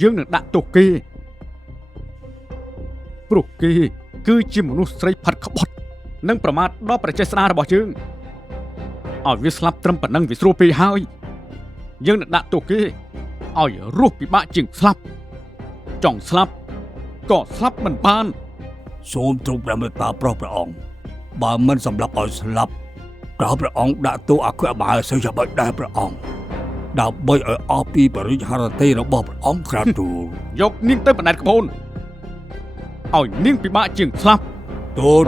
យើងនឹងដាក់ទោសគេព្រោះគេគឺជាមនុស្សស្រីផាត់ក្បត់និងប្រមាថដល់ប្រជាស្ដាររបស់យើងឲ្យវាស្លាប់ត្រឹមប៉ុណ្ណឹងវាស្រួលពេកហើយយើងនឹងដាក់ទោសគេឲ្យរស់ពិបាកជាងស្លាប់ចង់ស្លាប់ក៏ស្លាប់មិនបានសូមទ្រង់ព្រះមេត្តាប្រោសព្រះអង្គបើមិនសម្លាប់ឲ្យស្លាប់ក៏ព្រះអង្គដាក់ទោសអគ្គមហេសីយ៉ាងម៉េចដែរព្រះអង្គដើម្បីឲ្យអស់ពីបរិយាហរទេរបស់ព្រះអង្គក្រាបទូលយកនាងទៅបណ្ដែតក្បូនឲ្យនាងពិបាកជាងស្លាប់ទទួល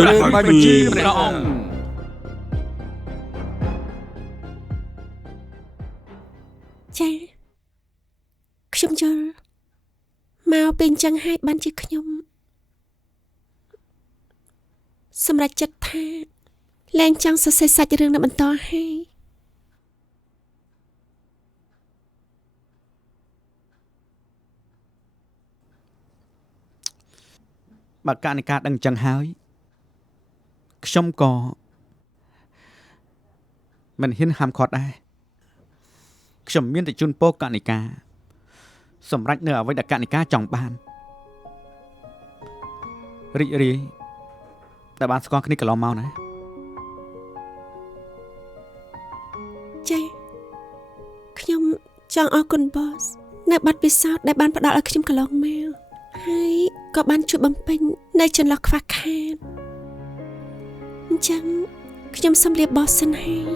ព្រះបញ្ជាព្រះអង្គចាខ្ញុំយល់មកពេលអញ្ចឹងហើយបានជាខ្ញុំសម្រេចចិត្តថាលែងចង់សរសេរសាច់រឿងនៅបន្តហើយបើកណិកាដឹងអញ្ចឹងហើយខ្ញុំក៏មិនហ៊ានហាមឃាត់ដែរខ្ញុំមានតែជូនពរកណិកាសម្រេចនៅអ្វីដែលកណិកាចង់បានរីករាយតែបានស្គាល់គ្នាកន្លងមកណាចាខ្ញុំចង់អរគុណប៊ូសនៅប័ណ្ណពិសោធន៍ដែលបានផ្ដល់ឲ្យខ្ញុំកន្លងមកហើយក៏បានជួយបំពេញនៅចន្លោះខ្វះខាតអញ្ចឹងខ្ញុំសូមលាបប៊ូសសិនហើយ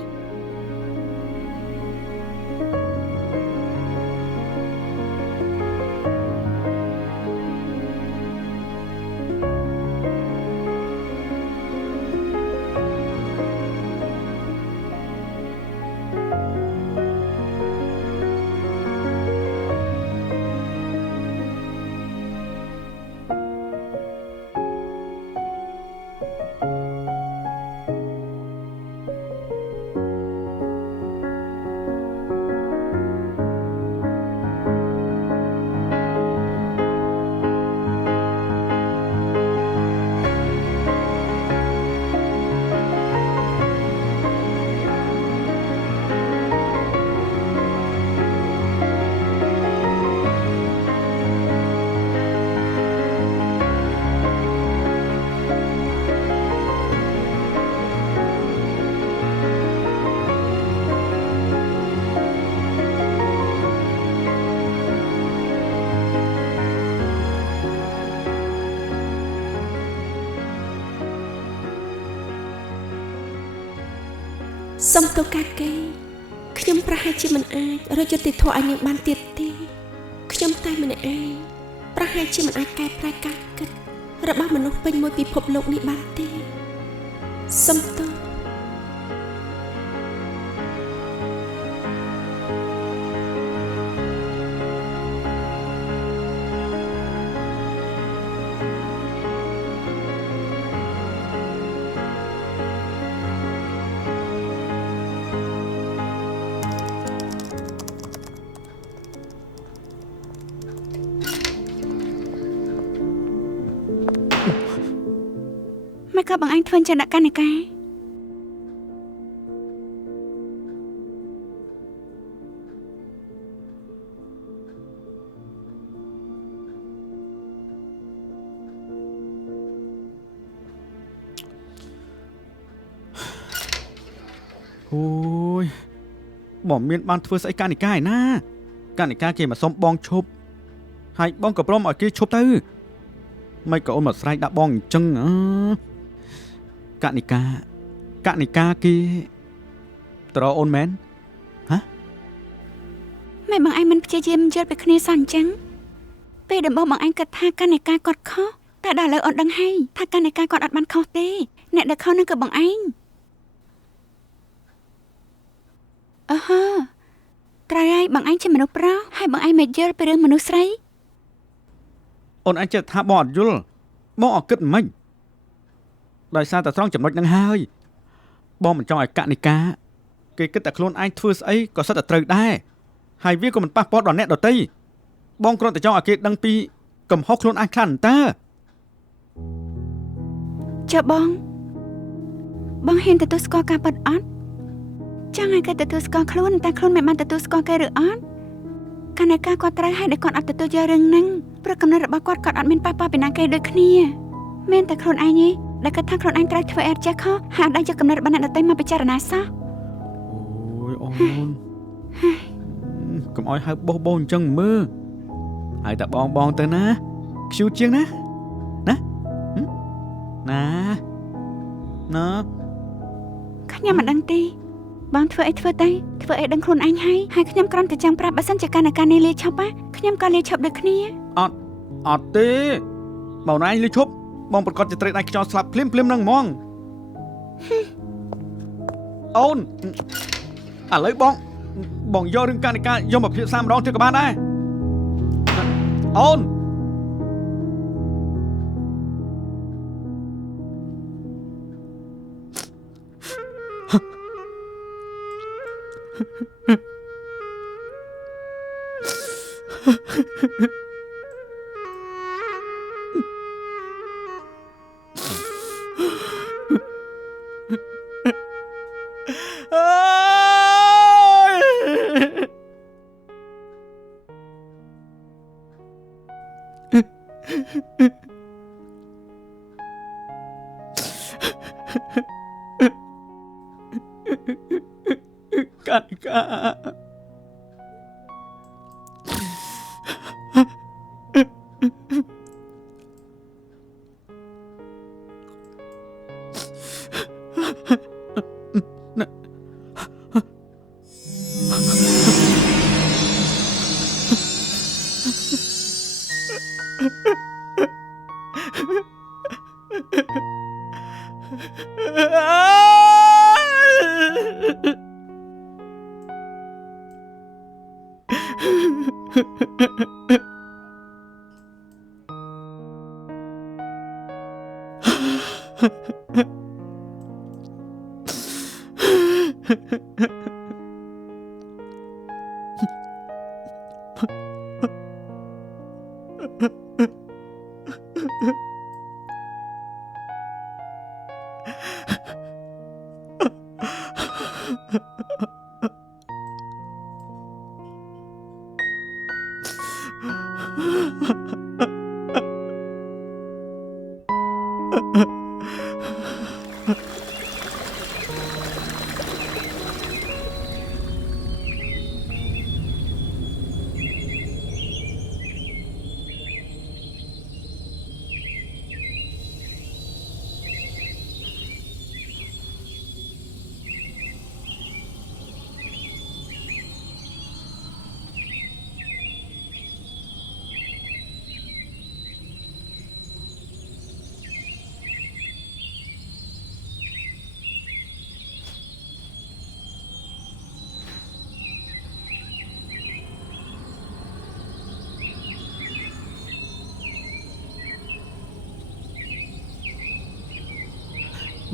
សុំទោសកាគេខ្ញុំប្រហែលជាមិនអាចរកយុត្តិធម៌ឲ្យនាងបានទៀតទេខ្ញុំតែម្នាក់ឯងប្រហែលជាមិនអាចកែប្រែការគិតរបស់មនុស្សពេញមួយពិភពលោកនេះបានទេសុំទោសមិនក៏បងអញធ្វើចឹងដាក់កណិកាអូយបងមានបានធ្វើស្អីកណិកាឯណាកណិកាគេមកសុំបងឈប់ហើយបងក៏ព្រមឲ្យគេឈប់ទៅមិនក៏អូនមកស្រែកដាក់បងអញ្ចឹងកណិកាគេត្រអូនមែនហ៎មិនបងអញមិនព្យាយាមយល់ពីគ្នាសោះអញ្ចឹងពេលដំបូងបងអញគិតថាកណិកាគាត់ខុសតែដល់ឥឡូវអូនដឹងហើយថាកណិកាគាត់អត់បានខុសទេអ្នកដែលខុសនឹងគឺបងអញអឺហឺត្រូវហើយបងអញជាមនុស្សប្រុសហើយបងអញមិនយល់ពីរឿងមនុស្សស្រីអូនអញចេះថាបងអត់យល់បងអត់គិតមិនដោយសារតែត្រង់ចំណុចហ្នឹងហើយបងមិនចង់ឲ្យកណិកាគេគិតតែខ្លួនឯងធ្វើស្អីក៏សិតតែត្រូវដែរហើយវាក៏មិនប៉ះពាល់ដល់អ្នកដទៃបងគ្រាន់តែចង់ឲ្យគេដឹងពីកំហុសខ្លួនឯងខ្លាំងតើចុះបងហ៊ានទទួលស្គាល់ការពិតអត់ចង់ឲ្យគេទទួលស្គាល់ខ្លួនតែខ្លួនមិនបានទទួលស្គាល់គេឬអត់ កានិកាគាត់ត្រូវហើយដែលគាត់អត់ទទួលយករឿងហ្នឹងព្រោះកំណត់របស់គាត់អត់មានប៉ះពាល់ពីណាគេដូចគ្នាមានតែខ្លួនឯងទេដែលគាត់ថាខ្លួនឯងត្រូវធ្វើអីចេះខុសហើយអាចយកកំណត់របស់អ្នកដទៃមកពិចារណាសោះ អូយអូនកុំឲ្យហៅបោះបោអញ្ចឹងមើលហើយតែបងទៅណាខ្ជូតជាងណាណា ខ្ញុំមិនដឹងទេបងធ្វើអីធ្វើទៅធ្វើអីដឹងខ្លួនឯងហើយខ្ញុំគ្រាន់តែចង់ប្រាប់បើសិនជាកានិកានេះលាឈប់ខ្ញុំក៏លាឈប់ដូចគ្នា អត់ទេបងណៃលឺឈប់បងប្រកាសជាត្រូវដៃខ្យល់ស្លាប់ភ្លាមហ្នឹងហ្មងអូនឥឡូវបងយករឿងកានិកាយកមកពិភាក្សាម្ដងទៀតក៏បានដែរអូនកានិកា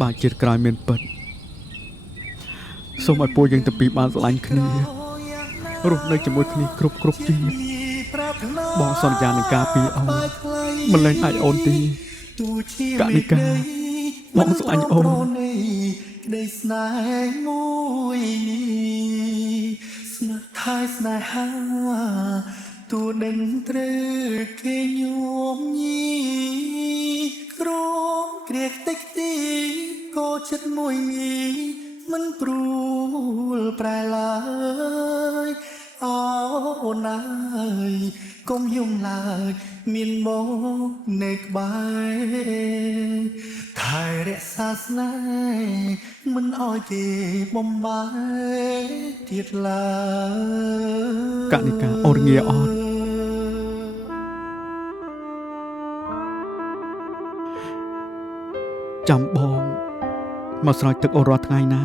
បាទជាតិក្រោយមានពិតសូមឲ្យពួកយើងទាំងពីរបានស្រឡាញ់គ្នារស់នៅជាមួយគ្នាគ្រប់ជាតិបងសន្យានឹងការពារអូនមិនលែងអាចអូនទេកានិកាបងស្រឡាញ់អូនក្តីស្នេហ៍មួយនេះស្នេហ៍ថៃស្នេហាទូដឹងត្រូវគេញោមញីក្រមគ្រាតិចទីក៏ចិត្តមួយនេះមិនព្រួលប្រែឡើយអូនអើយកុំយំឡើយមានមកនៅក្បែរថែរក្សាស្នេហ៍មិនអោយគេបំបាយទៀតឡើយក និកាអូនងាអត់ចាំបងមកស្រោចទឹកអូនរាល់ថ្ងៃណា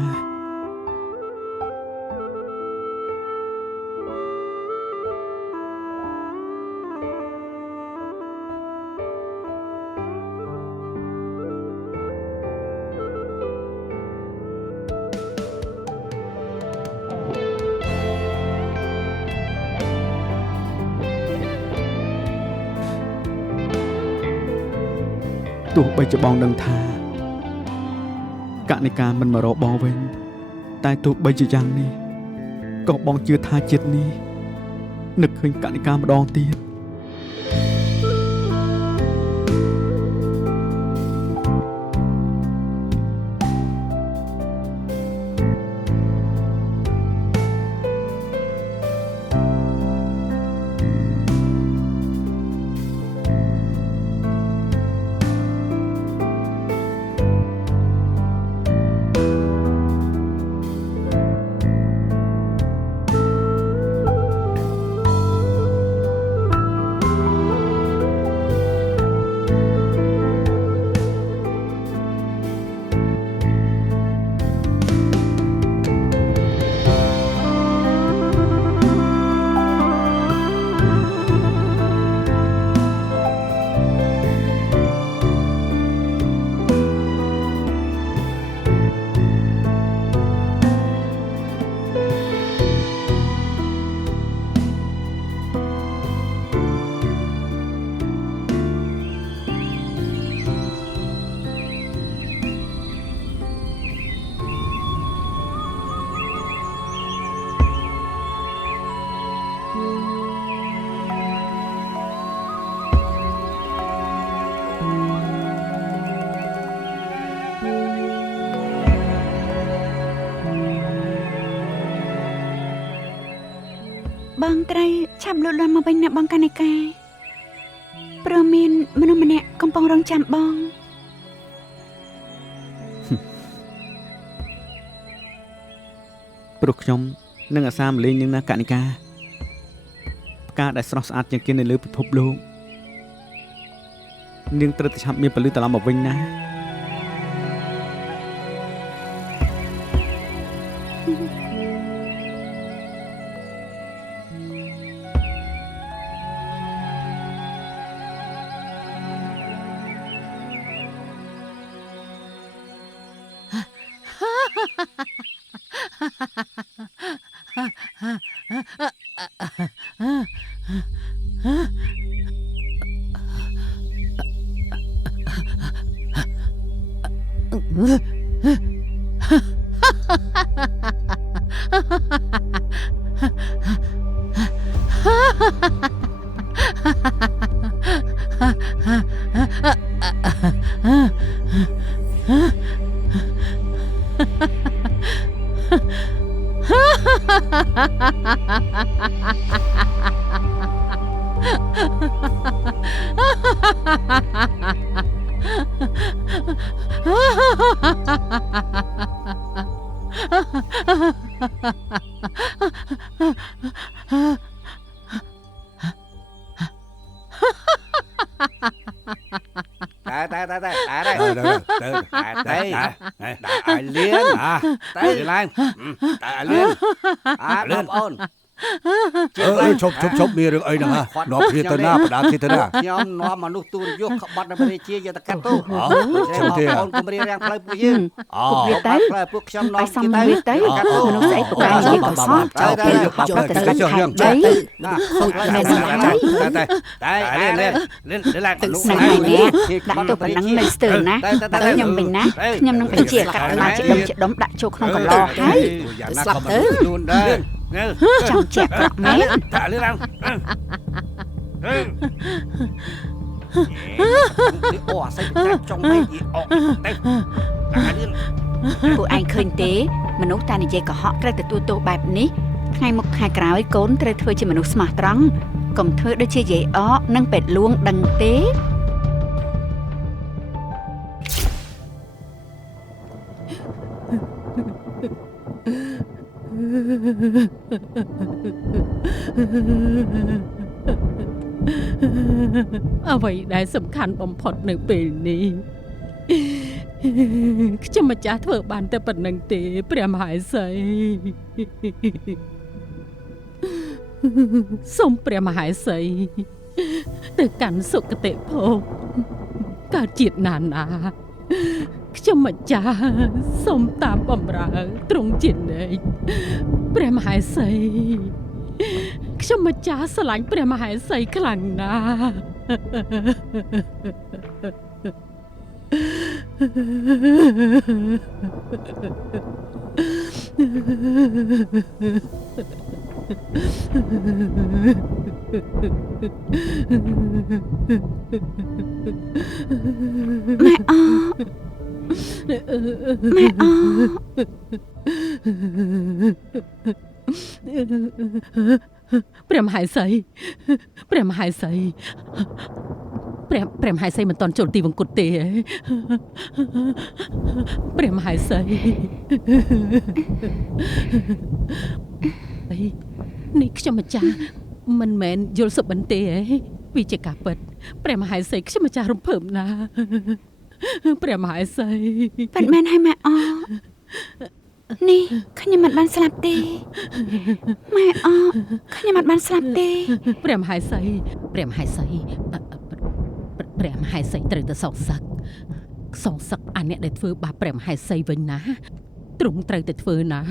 ទោះបីជាបងដឹងថាកនិកាមិនមករកបងវិញតែទោះបីជាយ៉ាងនេះក៏បងជឿថាចិត្តនេះ នឹកឃើញកណិការម្ដងទៀត បងត្រូវឆាប់លូតលាស់មកវិញណាបងកណិកាព្រោះមានមនុស្សម្នាក់កំពុងរងចាំបង ព្រោះខ្ញុំនឹងអាសាម្លេងនឹងណាកណិកាផ្កាដែលស្រស់ស្អាតជាងគេនៅលើពិភពលោកនាងត្រូវតែឆាប់មានពលិត្រឡំមកវិញណា ជប់មានរឿងអីហ្នឹងហ៎នាំគ្នាទៅណាបដាទីទៅណា ខ្ញុំនាំមនុស្សទូនយកក្បត់នៅព្រះរាជាយកទៅកាត់ទូខ្ញុំទេបងគំរាមរាំងផ្លូវពួកយើងវាទៅពួកខ្ញុំនាំគេទៅកាត់ទូមនុស្សស្អីពួកឯងនិយាយកសោះចោលពេលយកបាត់ទៅស្អីចុះយើងណាខូចមែនតែលេងឡើងទៅស្អីនេះដាក់ទៅប៉ុណ្ណឹងនៅស្ទើរណាទៅខ្ញុំវិញណាខ្ញុំនឹងបញ្ជាកាត់ណាជាដុំដាក់ចូលក្នុងកន្លោហើយស្លាប់ទៅខ្លួនដែរចាំជាក់ក្រក់មែនដាក់លឿនឡើងអូអាស័យតែចង់មិនអอกទៅពួកឯងឃើញទេមនុស្សតែនិយាយកុហកត្រូវទទួលទោសបែបនេះថ្ងៃមុខថ្ងៃក្រោយកូនត្រូវធ្វើជាមនុស្សស្មោះត្រង់កុំធ្វើដូចជាយាយអកនិងពេទ្យលួងដឹងទេ អ្វីដែលសំខាន់បំផុតនៅពេលនេះខ្ញុំម្ចាស់ធ្វើបានតែប៉ុណ្្នឹងទេព្រះមហេសីសូមព្រះមហេសីទៅកាន់សុគតិភពកើតជាតិណានាខ្ញុំម្ចាស់សូមតាមបំរើទ្រង់ជានិច្ចព្រះមហេសីខ្ញុំម្ចាស់ស្រឡាញ់ព្រះមហេសីខ្លាំងណាស់ ម៉ែអម៉ែអ ព្រះមហេសីព្រះមហេសីព្រះមហេសីមិនតន់ចូលទីវង្គតទេព្រះមហេសីនេះខ្ញុំម្ចាស់មិនមែនយល់សុបិនទេវាជាការពិតព្រះមហេសីខ្ញុំម្ចាស់រំភើបណាស់ព្រះមហេសី ប៉ិនមែនហើយម៉ែអនេះខ្ញុំមិនបានស្លាប់ទេម៉ែអខ្ញុំមិនបានស្លាប់ទេ ព្រះមហេសីព្រះមហេសីព្រះមហេសីត្រូវទៅសងសឹកអាអ្នកដែលធ្វើបាបព្រះមហេសីវិញណាទ្រង់ត្រូវទៅធ្វើណា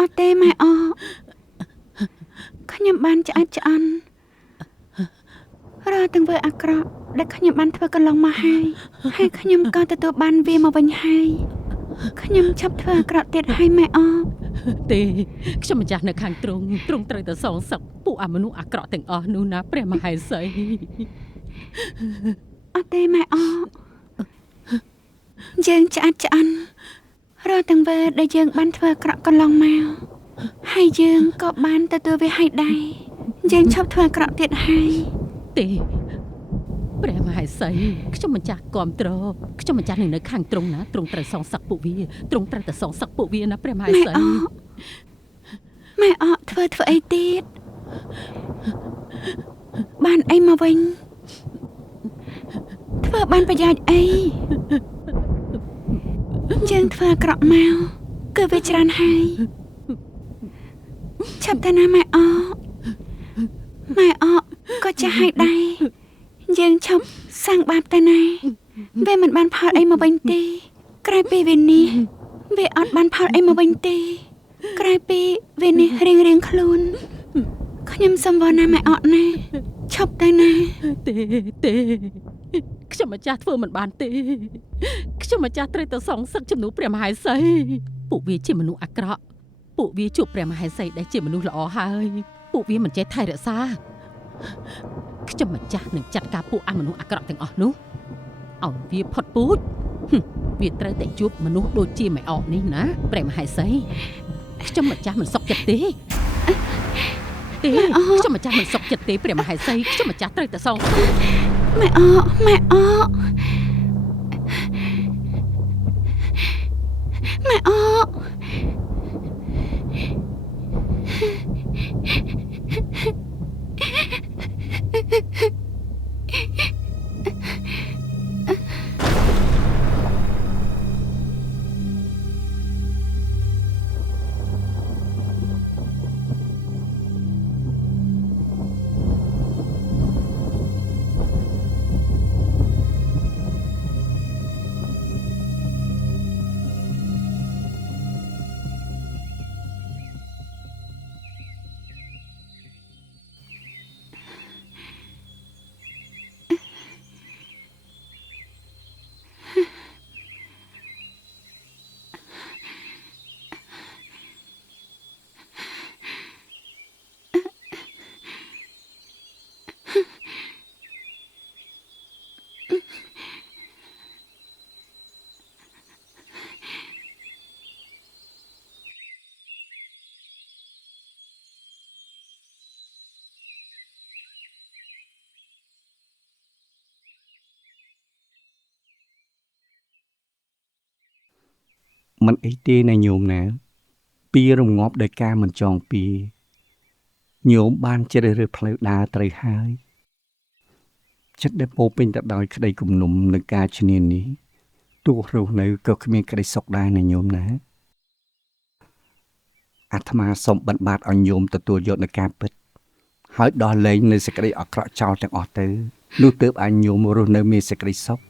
អត់ទេម៉ែអខ្ញុំបានឆ្អែតឆ្អន់រាល់ទាំងធ្វើអាក្រក់ដែលខ្ញុំបានធ្វើកន្លងមកហើយខ្ញុំក៏ទទួលបានវាមកវិញហើយខ្ញុំឈប់ធ្វើអាក្រក់ទៀតហើយម៉ែអ ទេខ្ញុំម្ចាស់នៅខាងទ្រង់ត្រូវទៅសងសឹកពួកអមនុស្សអាក្រក់ទាំងអស់នោះណាព្រះមហេសី អត់ទេម៉ែអយើងឆ្អែតឆ្អន់រាល់ទាំងវាដែលយើងបានធ្វើអាក្រក់កន្លងមកហើយយើងក៏បានទទួលវាហើយដែរយើងឈប់ធ្វើអាក្រក់ទៀតហើយ ទេព្រះមហេសីខ្ញុំម្ចាស់គាំទ្រខ្ញុំម្ចាស់នៅខាងទ្រង់ណាទ្រង់ត្រូវសងសឹកពួកវាទ្រង់ត្រូវទៅសងសឹកពួកវាណាព្រះមហេសី ម៉ែអធ្វើអីទៀតបានអីមកវិញធ្វើបានប្រយោជន៍អីយើងធ្វើអាក្រក់មកគឺវាច្រើនហើយឆាប់ទៅណាម៉ែអក៏ចាស់ហើយដែរយើងឈប់សាងបាបទៅណាវាមិនបានផលអីមកវិញទេក្រៅពីវានេះវាអត់បានផលអីមកវិញទេក្រៅពីវានេះរៀងខ្លួនខ្ញុំសំវណាម៉ែអត់ណាឈប់ទៅណា ទេខ្ញុំម្ចាស់ធ្វើមិនបានទេខ្ញុំម្ចាស់ត្រូវទៅសងសឹកជំនួសព្រះមហេសីពួកវាជាមនុស្សអាក្រក់ពួកវាជួបព្រះមហេសីដែលជាមនុស្សល្អហើយពួកវាមិនចេះថែរក្សាខ្ញុំម្ចាស់នឹងចាត់ការពួកអមនុស្សអាក្រក់ទាំងអស់នោះឲ្យវាផុតពូជវាត្រូវតែជួបមនុស្សដូចជាម៉ែអកនេះណាព្រះមហេសីខ្ញុំម្ចាស់មិនសុខចិត្តទេខ្ញុំម្ចាស់មិនសុខចិត្តទេព្រះមហេសីខ្ញុំម្ចាស់ត្រូវតែសងសឹក ម៉ែអម៉ែអ មិនអីទេណាញោមណាពីរងាប់ដោយការមិនចងពីញោមបានជ្រើសរើសផ្លូវដើរត្រូវហើយចិត្តដែលពោពេញទៅដោយក្តីគំនុំនឹងការឈ្នានេះទោះរស់នៅក៏គ្មានក្តីសុខដែរណាញោមណាអាត្មាសូមបិណ្ឌបាតឲ្យញោមទទួលយកនូវការពិតហើយដោះលែងនូវសេចក្តីអាក្រក់ចោលទាំងអស់ទៅនោះទើបឲ្យញោមរស់នៅមានសេចក្តីសុខ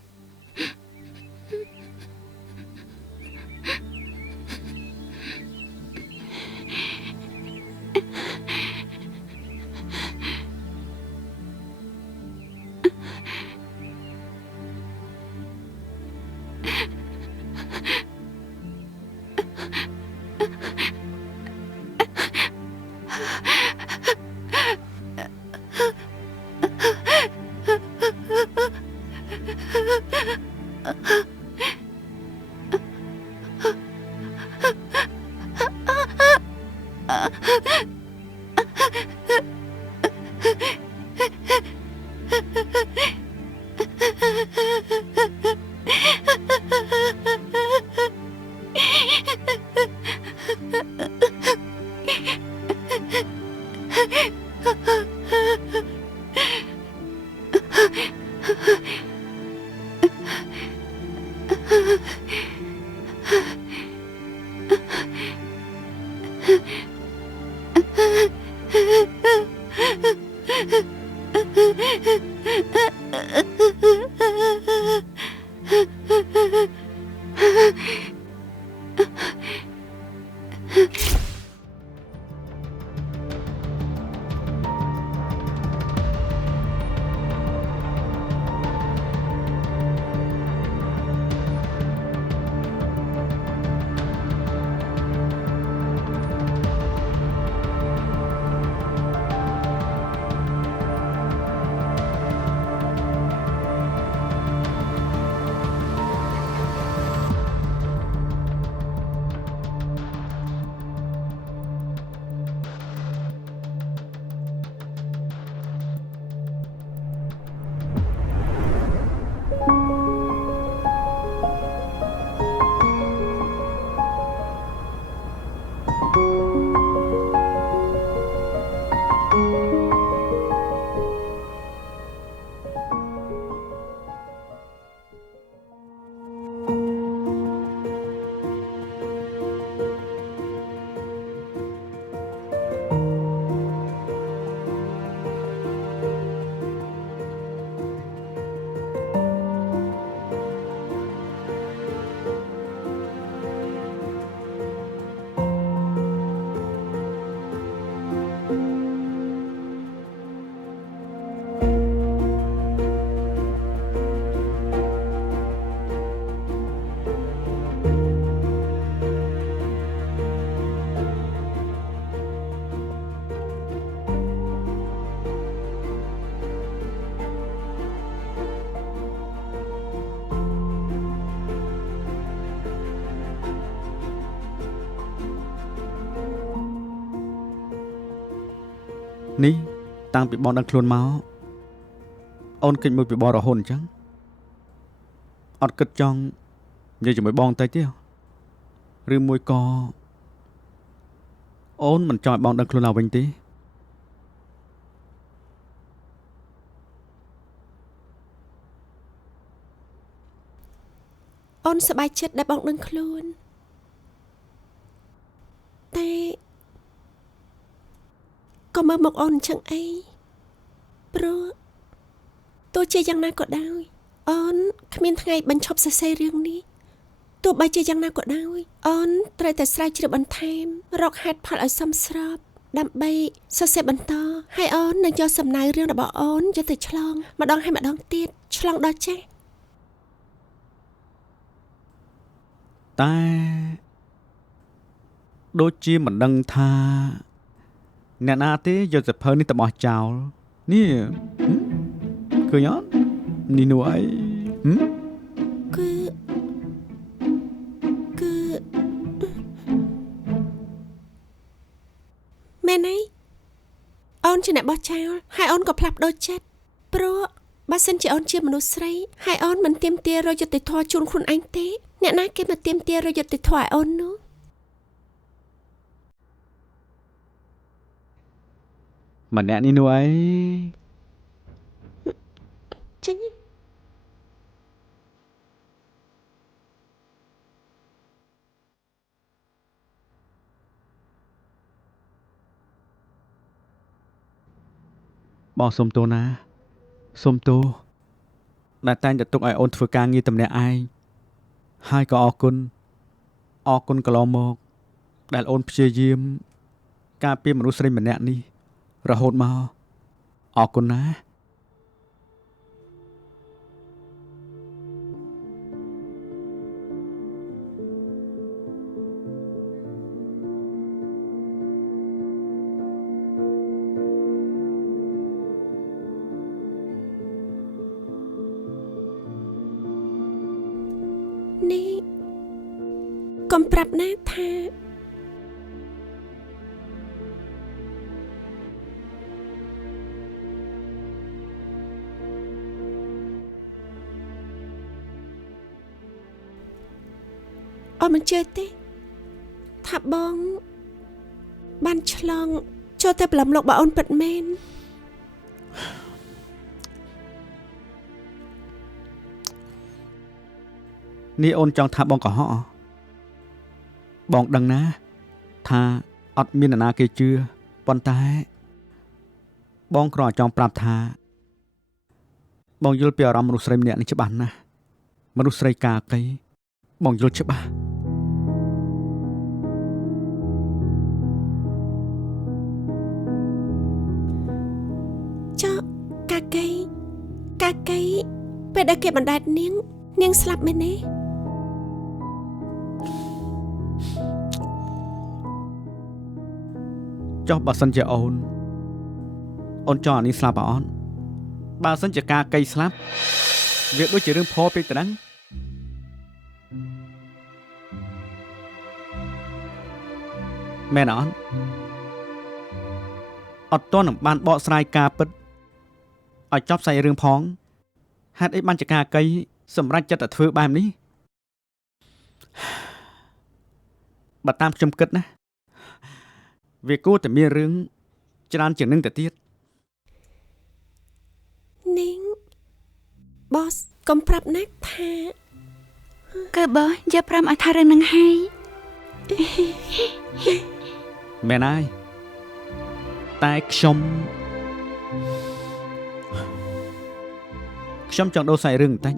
នេះតាំងពីបងដឹងខ្លួនមកអូនគិតមួយពីបងរហូតអញ្ចឹងអត់គិតចង់និយាយជាមួយបងតិចទេឬមួយក៏អូនមិនចង់ឲ្យបងដឹងខ្លួនឡើងវិញទេ អូនសប្បាយចិត្តដែលបងដឹងខ្លួនតែក៏មើលមកអូនអញ្ចឹងអីព្រោះទោះជាយ៉ាងណាក៏ដោយអូនគ្មានថ្ងៃបញ្ឈប់សរសេររឿងនេះទោះបីជាយ៉ាងណាក៏ដោយអូនត្រូវតែស្រាវជ្រាវបន្ថែមរកហេតុផលឲ្យសមស្របដើម្បីសរសេរបន្តហើយអូននឹងយកសំណៅរឿងរបស់អូនយកទៅឆ្លងម្ដងហើយម្ដងទៀតឆ្លងដល់ចេះ តែដូចជាមិនដឹងថាអ្នកណាទេយកសភៅនេះទៅបោះចោលនេះឃើញអត់នេះនោះអីគឺមែនអីអូនជាអ្នកបោះចោលហើយអូនក៏ផ្លាស់ប្ដូរចិត្តព្រោះបើសិនជាអូនជាមនុស្សស្រីហើយអូនមិនទាមទាររកយុត្តិធម៌ជូនខ្លួនឯងទេអ្នកណាគេមកទាមទាររកយុត្តិធម៌ឲ្យអូននោះ ម្នាក់នេះនោះអី ចេញ បងសុំទោសណាសុំទោសដែលតែងតែទុកឲ្យអូនធ្វើការងារតែម្នាក់ឯងហើយក៏អរគុណកន្លងមកដែលអូនព្យាយាមការពារមនុស្សស្រីម្នាក់នេះរហូតមកអរគុណណា នេះកុំប្រាប់ណាថា អូនមិនជឿទេថាបងបានឆ្លងចូលទៅប្រឡំលោកបើអូនពិតមែន នេះអូនចង់ថាបងកុហកបងដឹងណាថាអត់មាននរណាគេជឿប៉ុន្តែបងគ្រាន់តែចង់ប្រាប់ថាបងយល់ពីអារម្មណ៍មនុស្សស្រីម្នាក់នេះច្បាស់ណាស់មនុស្សស្រីកាកីបងយល់ច្បាស់ ចុះកាកៃពេលដែលគេបណ្ដែតនាងស្លាប់មែនទេ ចុះបើសិនជាអូនចង់អានេះស្លាប់អត់បើសិនជាការកៃស្លាប់វាដូចជារឿងផពេកទៅហ្នឹងមែនអត់អត់ទាន់បានបកស្រាយការពិតឲ្យចប់សាច់រឿងផងហេតុអីបានជាការកៃសម្រាប់ចិត្តតែធ្វើបែបនេះបើតាមខ្ញុំគិតណាវាគួរតែមានរឿងច្រើនជាងនឹងទៅទៀត នាងបោះកុំប្រាប់ណាស់ថា គឺបោះយកប្រាំឲ្យថារឿងនឹងហើយ មែនហើយតែខ្ញុំចង់ដូរសាច់រឿងបន្តិច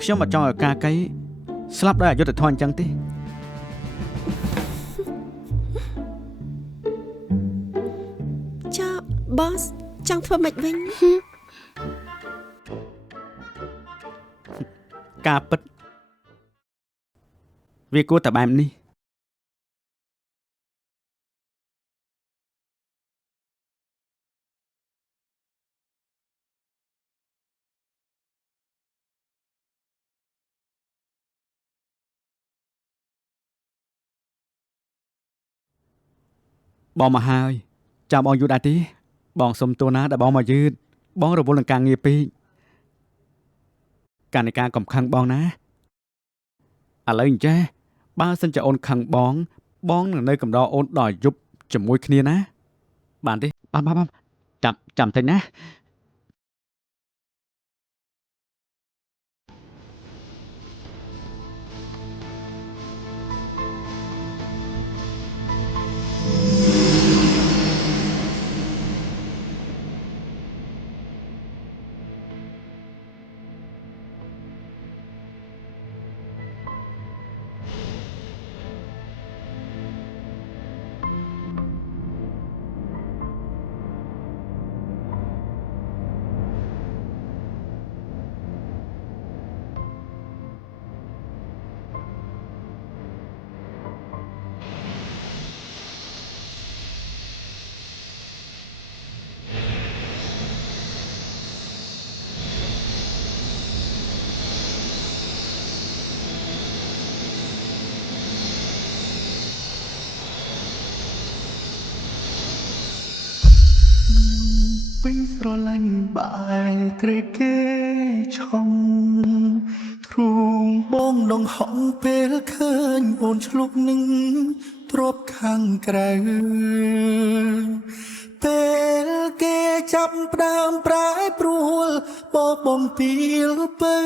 ខ្ញុំអត់ចង់ឲ្យការកៃស្លាប់ដោយអយុត្តិធម៌អញ្ចឹងទេ ចុះបោះចង់ធ្វើម៉េចវិញ ការពិតវាគួរតែបែបនេះ បងមកហើយចាំបងយូរដែរទេបងសុំតួណាដែលបងមកយឺតបងរវល់នឹងការងារពេកកាលនៃការកំខឹងបងណាឥឡូវអញ្ចេះបើសិនជាអូនខឹងបងនឹងនៅកំដរអូនដល់យប់ជាមួយគ្នាណាបានទេបានចាំតិចណា ពេញស្រឡាញ់បែរត្រេកគេឆុងទ្រូងបងដងហងពេលឃើញអូនឆ្លុកនឹងទ្របខាងក្រៅពេលគេចាប់ផ្ដើមប្រែប្រួលបបងពីលពើ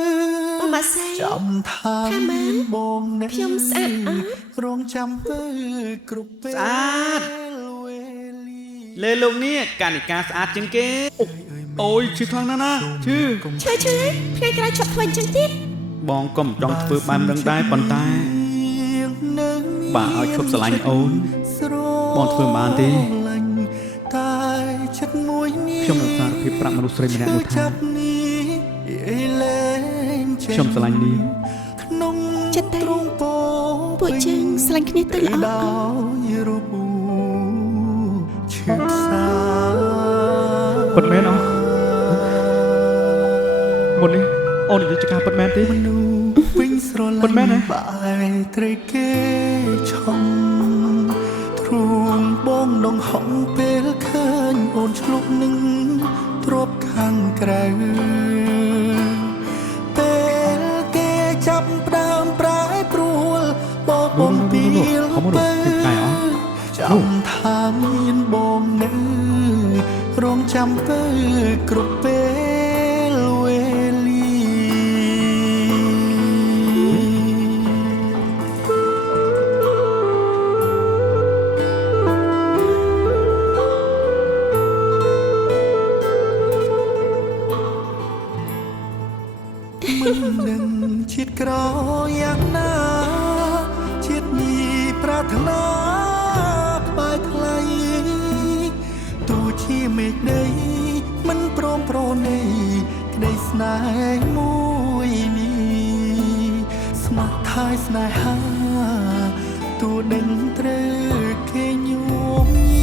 ម៉ាសែ ចាំថាបងនេះ ខ្ញុំស្អាតអត់ រងចាំពើគ្រប់ពេល ស្អាត លើលោកនេះកានិកាស្អាតជាងគេអូយឈឺខ្លាំងណាស់ណាឈឺ ឈឺថ្ងៃក្រោយឈប់ធ្វើអញ្ចឹងទៀត បងក៏មិនចង់ធ្វើបែបនឹងដែរប៉ុន្តែបើឲ្យឈប់ស្រឡាញ់អូនបងធ្វើមិនបានទេ តែចិត្តមួយនេះ ខ្ញុំនឹងសារភាពប្រាប់មនុស្សស្រីម្នាក់នោះថាខ្ញុំស្រឡាញ់នាង ក្នុង ចិត្តតែ ទ្រង់ពោ ពួកយើងស្រឡាញ់គ្នាទៅល្អ ដោយរូបឈឺសា ពិតមែនអត់មុននេះអូននិយាយជាការពិតមែនទេ មនុស្សវិញស្រឡាញ់ ពិតមែនទេ បែរត្រេកគេឆុងទ្រូងបងដងហងពេលឃើញអូនឆ្លុកនឹងទ្របខាងក្រៅពេលគេចាប់ផ្ដើមប្រែ ងចាំពើគ្រប់ពេលវេលា មិននឹងជាតិក្រយ៉ាងណាជាតិនេះប្រាថ្នាក្បែរថ្លៃទោះជាមេឃដីមិនព្រមប្រណីក្តីស្នេហ៍មួយនេះស្មោះថយស្នេហាទោះដឹងត្រូវគេញោម